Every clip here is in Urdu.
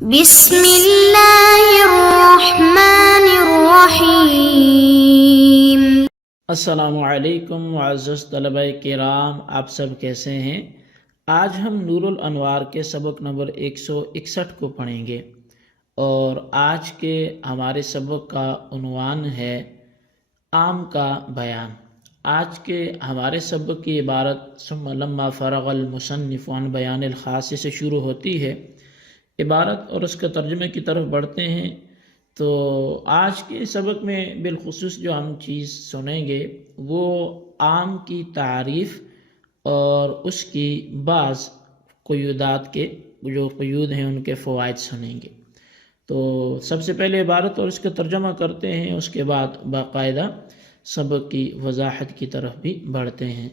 بسم اللہ الرحمن الرحیم۔ السلام علیکم معزز طلبہ کرام، آپ سب کیسے ہیں؟ آج ہم نور الانوار کے سبق نمبر 161 کو پڑھیں گے، اور آج کے ہمارے سبق کا عنوان ہے عام کا بیان۔ آج کے ہمارے سبق کی عبارت ثم لما فرغ المصنف عن بیان الخاص سے شروع ہوتی ہے۔ عبارت اور اس کے ترجمے کی طرف بڑھتے ہیں۔ تو آج کے سبق میں بالخصوص جو ہم چیز سنیں گے وہ عام کی تعریف اور اس کی بعض قیودات کے جو قیود ہیں ان کے فوائد سنیں گے۔ تو سب سے پہلے عبارت اور اس کا ترجمہ کرتے ہیں، اس کے بعد باقاعدہ سبق کی وضاحت کی طرف بھی بڑھتے ہیں۔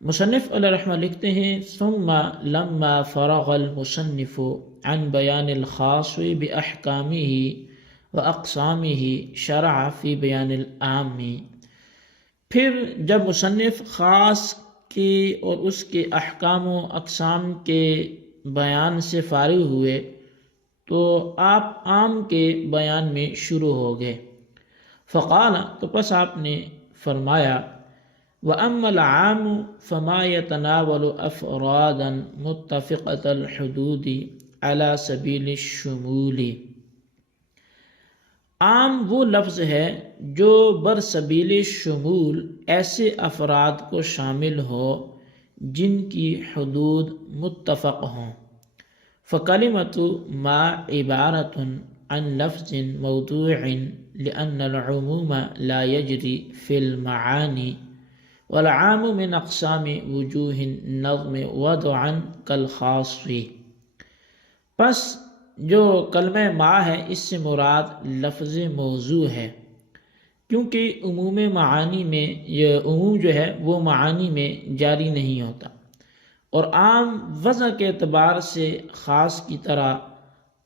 مصنف علیہ رحمہ لکھتے ہیں ثم لما فرغ المصنف عن بیان الخاص باحکامہ واقسامہ شرع فی بیان العام۔ پھر جب مصنف خاص کی اور اس کے احکام و اقسام کے بیان سے فارغ ہوئے تو آپ عام کے بیان میں شروع ہو گئے۔ فقال، تو پس آپ نے فرمایا وَأَمَّا الْعَامُ فَمَا يَتَنَاوَلُ أَفْرَادًا مُتَّفِقَةَ الْحُدُودِ عَلَى سَبِيلِ الشُّمُولِ۔ عام وہ لفظ ہے جو برسبیل شمول ایسے افراد کو شامل ہو جن کی حدود متفق ہوں۔ فَكَلِمَةُ مَا عِبَارَةٌ عن لفظ موضوع لأن العموم لا يجري في المعاني والعام من اقسام وجوہ النظم وضعا كالخاص۔ پس جو کلمہ ما ہے اس سے مراد لفظ موضوع ہے، کیونکہ عموم معانی میں یہ عموم جو ہے وہ معانی میں جاری نہیں ہوتا، اور عام وضع کے اعتبار سے خاص کی طرح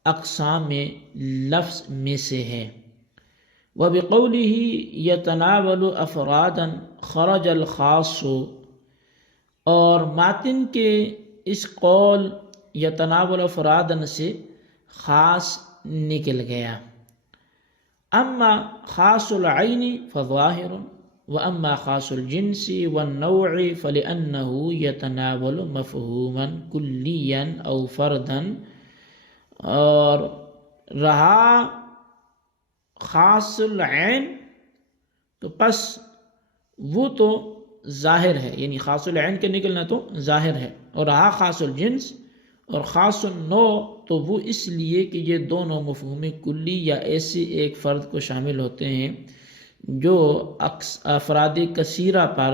اقسام لفظ میں سے ہے۔ وَبِقَوْلِهِ يَتَنَاوَلُ أَفْرَادًا خَرَجَ الْخَاصُ، اور ماتن کے اس قول یتناول افرادن سے خاص نکل گیا۔ اما خاص العین فظاہر واما خاص الجنس والنوع فلأنه يتناول مفہوما کلیا او فردا، اور رہا خاص العین تو پس وہ تو ظاہر ہے، یعنی خاص العین کے نکلنا تو ظاہر ہے، اور رہا خاص الجنس اور خاص النوع تو وہ اس لیے کہ یہ دونوں مفہوم کلی یا ایسے ایک فرد کو شامل ہوتے ہیں جو افراد کثیرہ پر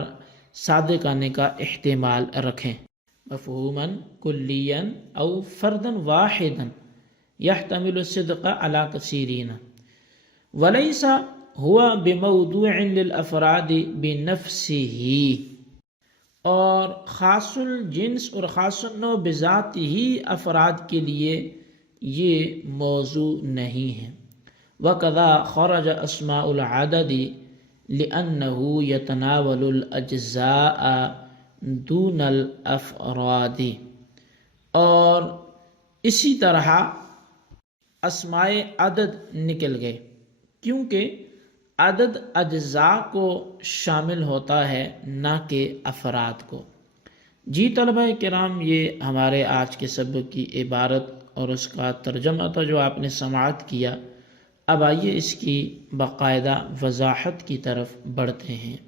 صادق آنے کا احتمال رکھیں۔ مفہوما کلیا او فردا واحدا يحتمل الصدق على كثيرين وليس هو بموضوع للافراد بنفسه، اور خاص الجنس اور خاص النوع بذات ہی افراد کے لیے یہ موضوع نہیں ہے۔ وَكَذَا خَرَجَ أَسْمَاءُ الْعَدَدِ لِأَنَّهُ يَتَنَاوَلُ الْأَجْزَاءَ دُونَ الْأَفْرَادِ، اور اسی طرح اسماء عدد نکل گئے کیونکہ عدد اجزاء کو شامل ہوتا ہے نہ کہ افراد کو۔ جی طلبہ کرام، یہ ہمارے آج کے سبق کی عبارت اور اس کا ترجمہ تھا جو آپ نے سماعت کیا۔ اب آئیے اس کی باقاعدہ وضاحت کی طرف بڑھتے ہیں۔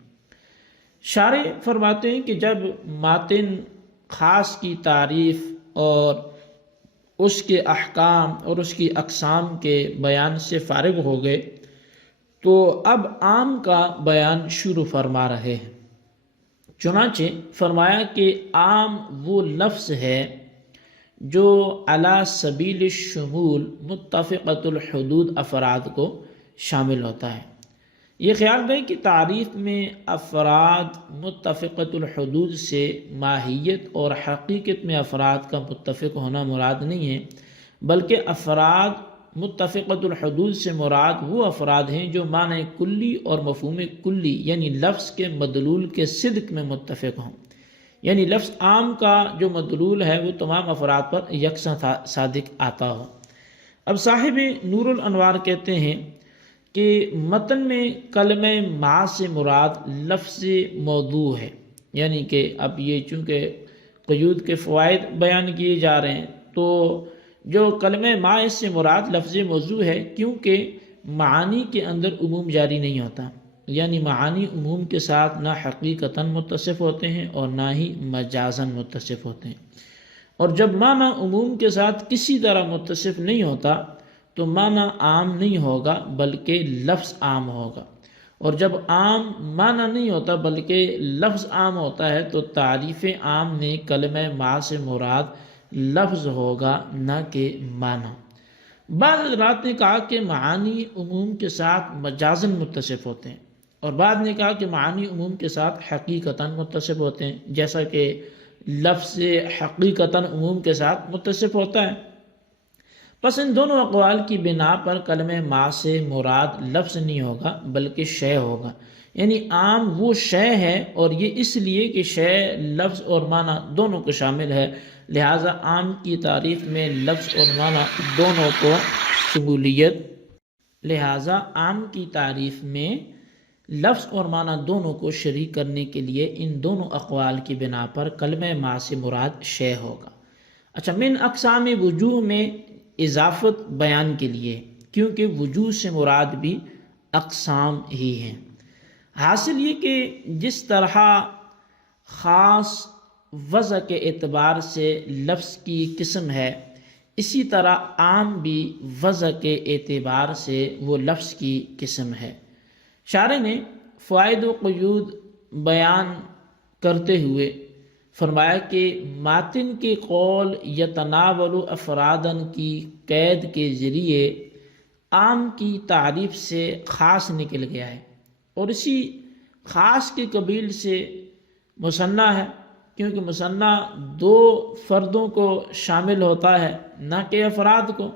شارح فرماتے ہیں کہ جب ماتن خاص کی تعریف اور اس کے احکام اور اس کی اقسام کے بیان سے فارغ ہو گئے تو اب عام کا بیان شروع فرما رہے ہیں۔ چنانچہ فرمایا کہ عام وہ لفظ ہے جو علی سبیل الشمول متفقۃ الحدود افراد کو شامل ہوتا ہے۔ یہ خیال رہے کہ تعریف میں افراد متفقۃ الحدود سے ماہیت اور حقیقت میں افراد کا متفق ہونا مراد نہیں ہے، بلکہ افراد متفقۃ الحدود سے مراد وہ افراد ہیں جو معنی کلی اور مفہوم کلی یعنی لفظ کے مدلول کے صدق میں متفق ہوں، یعنی لفظ عام کا جو مدلول ہے وہ تمام افراد پر یکساں صادق آتا ہو۔ اب صاحب نور الانوار کہتے ہیں کہ متن میں کلمہ ما سے مراد لفظ موضوع ہے، یعنی کہ اب یہ چونکہ قیود کے فوائد بیان کیے جا رہے ہیں تو جو کلمہ ما اس سے مراد لفظ موضوع ہے، کیونکہ معانی کے اندر عموم جاری نہیں ہوتا، یعنی معانی عموم کے ساتھ نہ حقیقتاً متصف ہوتے ہیں اور نہ ہی مجازاً متصف ہوتے ہیں، اور جب معنی عموم کے ساتھ کسی طرح متصف نہیں ہوتا تو معنی عام نہیں ہوگا بلکہ لفظ عام ہوگا، اور جب عام معنی نہیں ہوتا بلکہ لفظ عام ہوتا ہے تو تعریف عام میں کلمہ ما سے مراد لفظ ہوگا نہ کہ معنی۔ بعض حضرات نے کہا کہ معانی عموم کے ساتھ مجازاً متصف ہوتے ہیں، اور بعض نے کہا کہ معانی عموم کے ساتھ حقیقتاً متصف ہوتے ہیں، جیسا کہ لفظ حقیقتاً عموم کے ساتھ متصف ہوتا ہے۔ پس ان دونوں اقوال کی بنا پر کلمہ ما سے مراد لفظ نہیں ہوگا بلکہ شے ہوگا، یعنی عام وہ شے ہے، اور یہ اس لیے کہ شے لفظ اور معنی دونوں کو شامل ہے، لہٰذا عام کی تعریف میں لفظ اور معنی دونوں کو شمولیت لہٰذا عام کی تعریف میں لفظ اور معنی دونوں کو شریک کرنے کے لیے ان دونوں اقوال کی بنا پر کلمہ ما سے مراد شے ہوگا۔ اچھا، من اقسام وجوہ میں اضافت بیان کے لیے، کیونکہ وجوہ سے مراد بھی اقسام ہی ہیں۔ حاصل یہ کہ جس طرح خاص وضع کے اعتبار سے لفظ کی قسم ہے، اسی طرح عام بھی وضع کے اعتبار سے وہ لفظ کی قسم ہے۔ شارح نے فوائد و قیود بیان کرتے ہوئے فرمایا کہ ماتن کے قول یتناول افرادن کی قید کے ذریعے عام کی تعریف سے خاص نکل گیا ہے، اور اسی خاص کے قبیل سے مثنیٰ ہے، کیونکہ مثنیٰ دو فردوں کو شامل ہوتا ہے نہ کہ افراد کو۔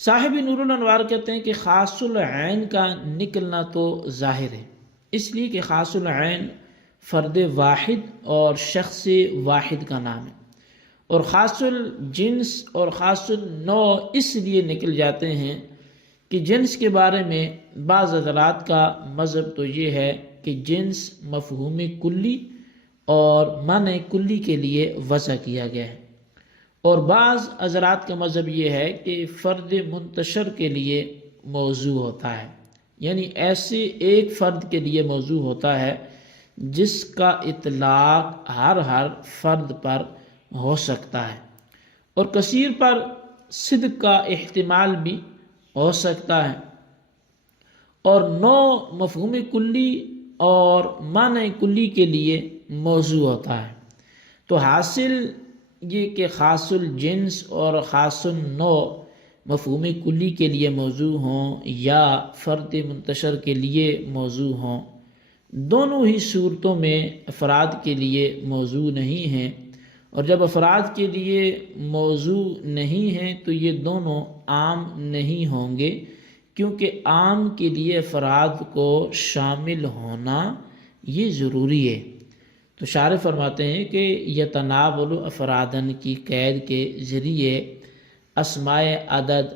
صاحب نور الانوار کہتے ہیں کہ خاص العین کا نکلنا تو ظاہر ہے، اس لیے کہ خاص العین فرد واحد اور شخص واحد کا نام ہے، اور خاص الجنس اور خاص النوع اس لیے نکل جاتے ہیں کہ جنس کے بارے میں بعض حضرات کا مذہب تو یہ ہے کہ جنس مفہوم کلی اور معنی کلی کے لیے وضع کیا گیا ہے، اور بعض حضرات کا مذہب یہ ہے کہ فرد منتشر کے لیے موضوع ہوتا ہے، یعنی ایسے ایک فرد کے لیے موضوع ہوتا ہے جس کا اطلاق ہر فرد پر ہو سکتا ہے، اور کثیر پر صدق کا احتمال بھی ہو سکتا ہے، اور نو مفہوم کلی اور معنی کلی کے لیے موضوع ہوتا ہے۔ تو حاصل یہ کہ خاص الجنس اور خاص النوع مفہوم کلی کے لیے موضوع ہوں یا فرد منتشر کے لیے موضوع ہوں، دونوں ہی صورتوں میں افراد کے لیے موضوع نہیں ہیں، اور جب افراد کے لیے موضوع نہیں ہیں تو یہ دونوں عام نہیں ہوں گے، کیونکہ عام کے لیے افراد کو شامل ہونا یہ ضروری ہے۔ تو شارح فرماتے ہیں کہ یتناول افرادن کی قید کے ذریعے اسماء عدد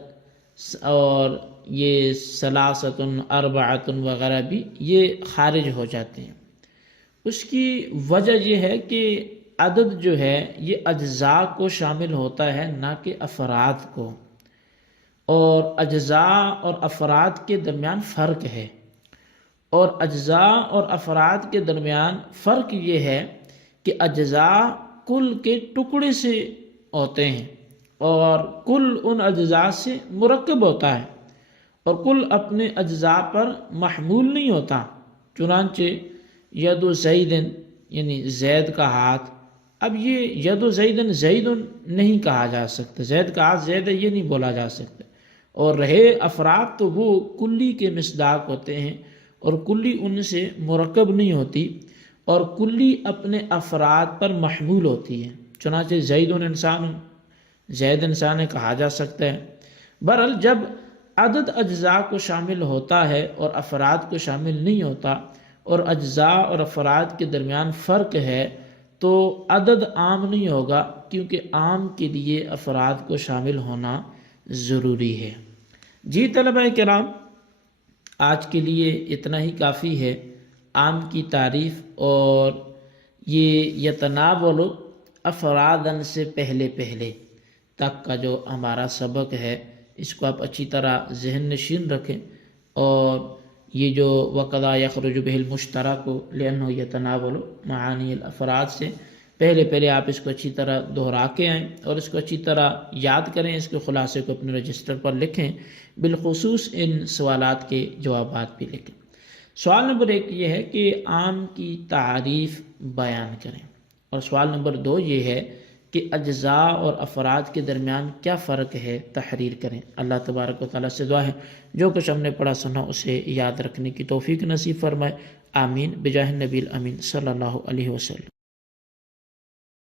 اور یہ ثلاثۃ اربعۃ وغیرہ بھی یہ خارج ہو جاتے ہیں۔ اس کی وجہ یہ ہے کہ عدد جو ہے یہ اجزاء کو شامل ہوتا ہے نہ کہ افراد کو، اور اجزاء اور افراد کے درمیان فرق ہے، اور اجزاء اور افراد کے درمیان فرق یہ ہے کہ اجزاء کل کے ٹکڑے سے ہوتے ہیں اور کل ان اجزاء سے مرکب ہوتا ہے، اور کل اپنے اجزاء پر محمول نہیں ہوتا۔ چنانچہ ید زید یعنی زید کا ہاتھ، اب یہ ید زید زید نہیں کہا جا سکتا، زید کا ہاتھ زید ہے یہ نہیں بولا جا سکتا، اور رہے افراد تو وہ کلی کے مصداق ہوتے ہیں، اور کلی ان سے مرکب نہیں ہوتی، اور کلی اپنے افراد پر محمول ہوتی ہے۔ چنانچہ زید انسان، زید انسان کہا جا سکتا ہے۔ بہرحال جب عدد اجزاء کو شامل ہوتا ہے اور افراد کو شامل نہیں ہوتا، اور اجزاء اور افراد کے درمیان فرق ہے، تو عدد عام نہیں ہوگا، کیونکہ عام کے لیے افراد کو شامل ہونا ضروری ہے۔ جی طلبہ کرام، آج کے لیے اتنا ہی کافی ہے۔ عام کی تعریف اور یہ یتناول افرادن سے پہلے تک کا جو ہمارا سبق ہے، اس کو آپ اچھی طرح ذہن نشین رکھیں، اور یہ جو وَقَضَى يَخْرُجُ بِهِ الْمُشْتَرَكُ لِأَنَّهُ يَتَنَاوَلُ مَعَانِيَ الْأَفْرَاد سے پہلے آپ اس کو اچھی طرح دہرا کے آئیں اور اس کو اچھی طرح یاد کریں، اس کے خلاصے کو اپنے رجسٹر پر لکھیں، بالخصوص ان سوالات کے جوابات بھی لکھیں۔ سوال نمبر 1 یہ ہے کہ عام کی تعریف بیان کریں، اور سوال نمبر 2 یہ ہے کہ اجزاء اور افراد کے درمیان کیا فرق ہے، تحریر کریں۔ اللہ تبارک و تعالیٰ سے دعا ہے جو کچھ ہم نے پڑھا سنا اسے یاد رکھنے کی توفیق نصیب فرمائے، آمین بجاہ النبی الامین صلی اللہ علیہ وسلم۔